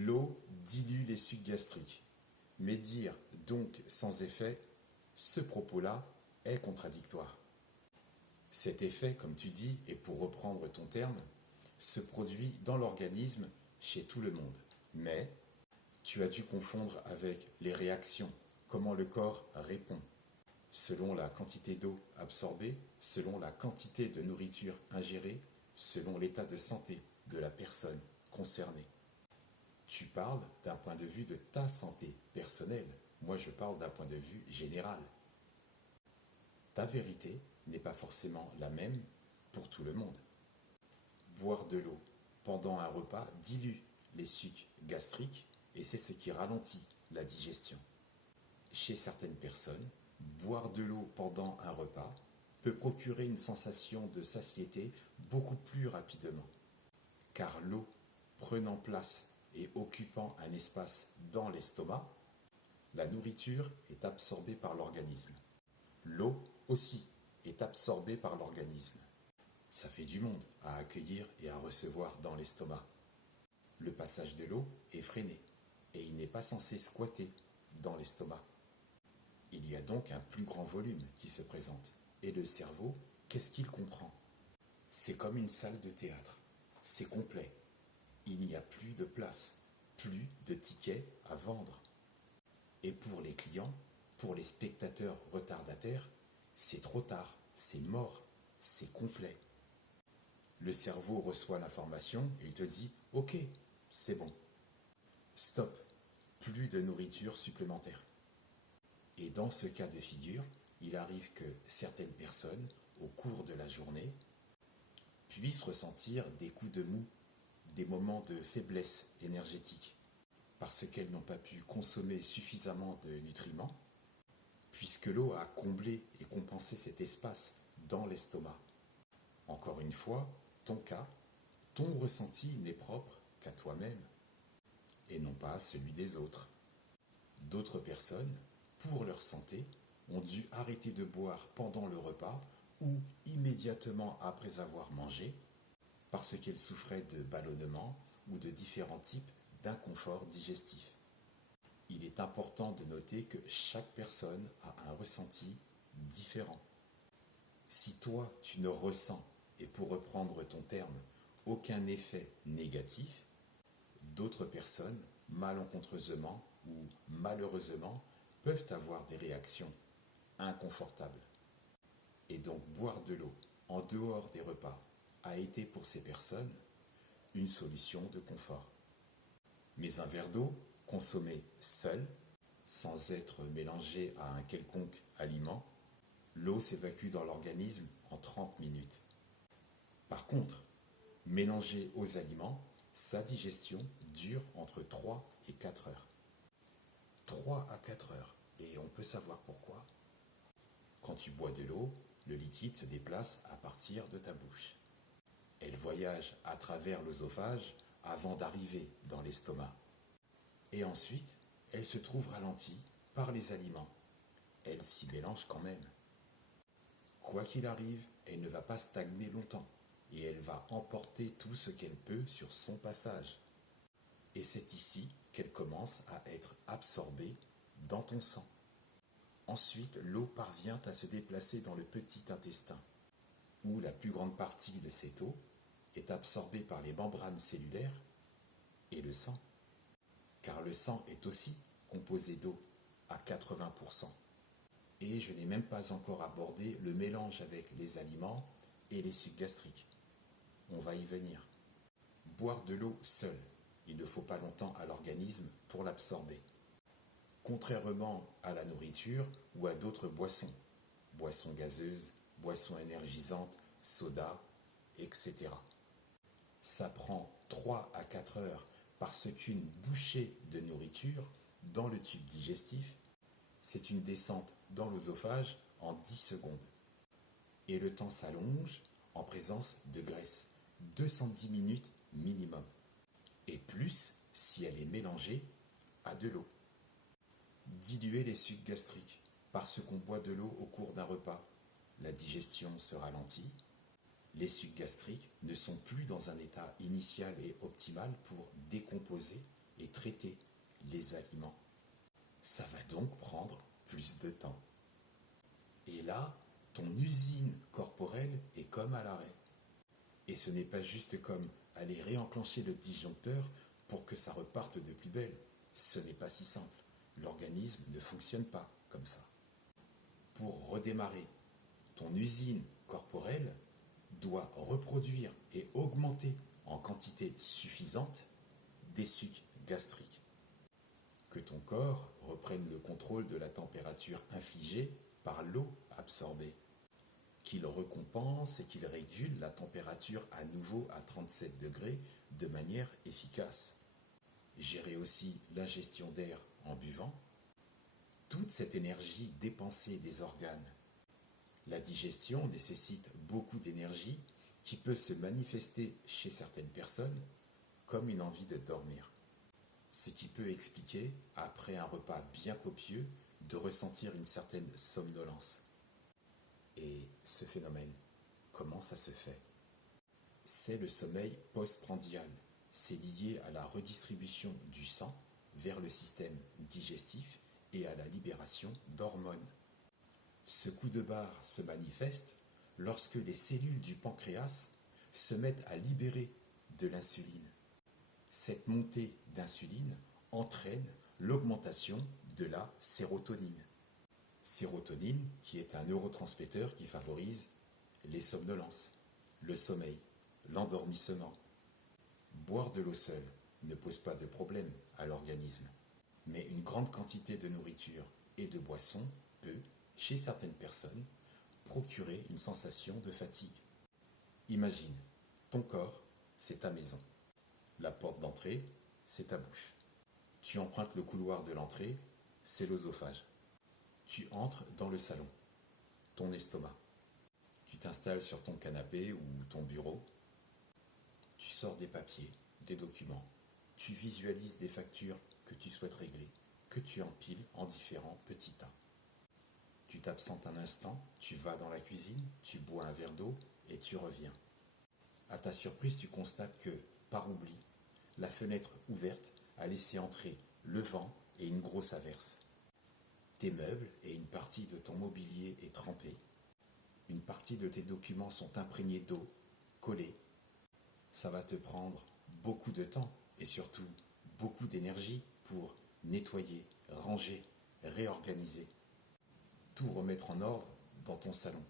L'eau dilue les sucs gastriques. Mais dire donc sans effet, ce propos-là est contradictoire. Cet effet, comme tu dis, et pour reprendre ton terme, se produit dans l'organisme chez tout le monde. Mais tu as dû confondre avec les réactions, comment le corps répond, selon la quantité d'eau absorbée, selon la quantité de nourriture ingérée, selon l'état de santé de la personne concernée. Tu parles d'un point de vue de ta santé personnelle, moi je parle d'un point de vue général. Ta vérité n'est pas forcément la même pour tout le monde. Boire de l'eau pendant un repas dilue les sucs gastriques et c'est ce qui ralentit la digestion. Chez certaines personnes, boire de l'eau pendant un repas peut procurer une sensation de satiété beaucoup plus rapidement, car l'eau prenant place et occupant un espace dans l'estomac, la nourriture est absorbée par l'organisme. L'eau aussi est absorbée par l'organisme. Ça fait du monde à accueillir et à recevoir dans l'estomac. Le passage de l'eau est freiné et il n'est pas censé squatter dans l'estomac. Il y a donc un plus grand volume qui se présente. Et le cerveau, qu'est-ce qu'il comprend? C'est comme une salle de théâtre. C'est complet. Il n'y a plus de place, plus de tickets à vendre. Et pour les clients, pour les spectateurs retardataires, c'est trop tard, c'est mort, c'est complet. Le cerveau reçoit l'information et il te dit « Ok, c'est bon. Stop, plus de nourriture supplémentaire. » Et dans ce cas de figure, il arrive que certaines personnes, au cours de la journée, puissent ressentir des coups de mou, des moments de faiblesse énergétique, parce qu'elles n'ont pas pu consommer suffisamment de nutriments, puisque l'eau a comblé et compensé cet espace dans l'estomac. Encore une fois, ton cas, ton ressenti n'est propre qu'à toi-même, et non pas à celui des autres. D'autres personnes, pour leur santé, ont dû arrêter de boire pendant le repas ou immédiatement après avoir mangé, parce qu'elles souffraient de ballonnements ou de différents types d'inconfort digestif. Il est important de noter que chaque personne a un ressenti différent. Si toi, tu ne ressens, et pour reprendre ton terme, aucun effet négatif, d'autres personnes, malencontreusement ou malheureusement, peuvent avoir des réactions inconfortables. Et donc boire de l'eau en dehors des repas a été pour ces personnes une solution de confort. Mais un verre d'eau, consommé seul, sans être mélangé à un quelconque aliment, l'eau s'évacue dans l'organisme en 30 minutes. Par contre, mélangée aux aliments, sa digestion dure entre 3 et 4 heures. 3 à 4 heures. Et on peut savoir pourquoi. Quand tu bois de l'eau, le liquide se déplace à partir de ta bouche. Elle voyage à travers l'œsophage avant d'arriver dans l'estomac. Et ensuite, elle se trouve ralentie par les aliments. Elle s'y mélange quand même. Quoi qu'il arrive, elle ne va pas stagner longtemps et elle va emporter tout ce qu'elle peut sur son passage. Et c'est ici qu'elle commence à être absorbée dans ton sang. Ensuite, l'eau parvient à se déplacer dans le petit intestin, où la plus grande partie de cette eau est absorbée par les membranes cellulaires et le sang. Car le sang est aussi composé d'eau à 80%. Et je n'ai même pas encore abordé le mélange avec les aliments et les sucs gastriques. On va y venir. Boire de l'eau seule, il ne faut pas longtemps à l'organisme pour l'absorber. Contrairement à la nourriture ou à d'autres boissons, boissons gazeuses, boissons énergisantes, soda, etc. Ça prend 3 à 4 heures parce qu'une bouchée de nourriture dans le tube digestif, c'est une descente dans l'œsophage en 10 secondes. Et le temps s'allonge en présence de graisse, 210 minutes minimum. Et plus si elle est mélangée à de l'eau. Diluer les sucs gastriques parce qu'on boit de l'eau au cours d'un repas. La digestion se ralentit. Les sucs gastriques ne sont plus dans un état initial et optimal pour décomposer et traiter les aliments. Ça va donc prendre plus de temps. Et là, ton usine corporelle est comme à l'arrêt. Et ce n'est pas juste comme aller réenclencher le disjoncteur pour que ça reparte de plus belle. Ce n'est pas si simple. L'organisme ne fonctionne pas comme ça. Pour redémarrer, ton usine corporelle doit reproduire et augmenter en quantité suffisante des sucs gastriques. Que ton corps reprenne le contrôle de la température infligée par l'eau absorbée. Qu'il recompense et qu'il régule la température à nouveau à 37 degrés de manière efficace. Gérer aussi l'ingestion d'air en buvant. Toute cette énergie dépensée des organes. La digestion nécessite beaucoup d'énergie qui peut se manifester chez certaines personnes comme une envie de dormir. Ce qui peut expliquer, après un repas bien copieux, de ressentir une certaine somnolence. Et ce phénomène, comment ça se fait? C'est le sommeil postprandial. C'est lié à la redistribution du sang vers le système digestif et à la libération d'hormones. Ce coup de barre se manifeste lorsque les cellules du pancréas se mettent à libérer de l'insuline. Cette montée d'insuline entraîne l'augmentation de la sérotonine. Sérotonine qui est un neurotransmetteur qui favorise les somnolences, le sommeil, l'endormissement. Boire de l'eau seule ne pose pas de problème à l'organisme, mais une grande quantité de nourriture et de boissons peut, chez certaines personnes, procurer une sensation de fatigue. Imagine, ton corps, c'est ta maison. La porte d'entrée, c'est ta bouche. Tu empruntes le couloir de l'entrée, c'est l'œsophage. Tu entres dans le salon, ton estomac. Tu t'installes sur ton canapé ou ton bureau. Tu sors des papiers, des documents. Tu visualises des factures que tu souhaites régler, que tu empiles en différents petits tas. Tu t'absentes un instant, tu vas dans la cuisine, tu bois un verre d'eau et tu reviens. À ta surprise, tu constates que, par oubli, la fenêtre ouverte a laissé entrer le vent et une grosse averse. Tes meubles et une partie de ton mobilier est trempée. Une partie de tes documents sont imprégnés d'eau, collés. Ça va te prendre beaucoup de temps et surtout beaucoup d'énergie pour nettoyer, ranger, réorganiser. Tout remettre en ordre dans ton salon.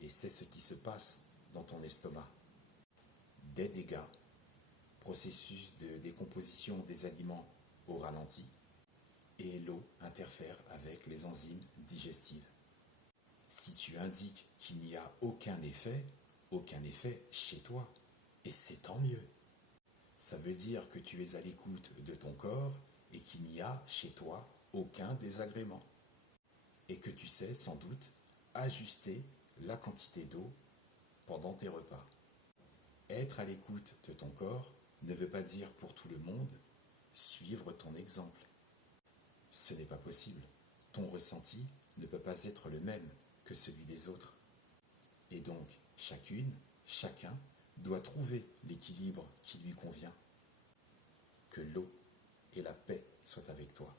Et c'est ce qui se passe dans ton estomac. Des dégâts, processus de décomposition des aliments au ralenti, et l'eau interfère avec les enzymes digestives. Si tu indiques qu'il n'y a aucun effet chez toi, et c'est tant mieux. Ça veut dire que tu es à l'écoute de ton corps et qu'il n'y a chez toi aucun désagrément. Et que tu sais sans doute ajuster la quantité d'eau pendant tes repas. Être à l'écoute de ton corps ne veut pas dire pour tout le monde suivre ton exemple. Ce n'est pas possible. Ton ressenti ne peut pas être le même que celui des autres. Et donc, chacune, chacun doit trouver l'équilibre qui lui convient. Que l'eau et la paix soient avec toi.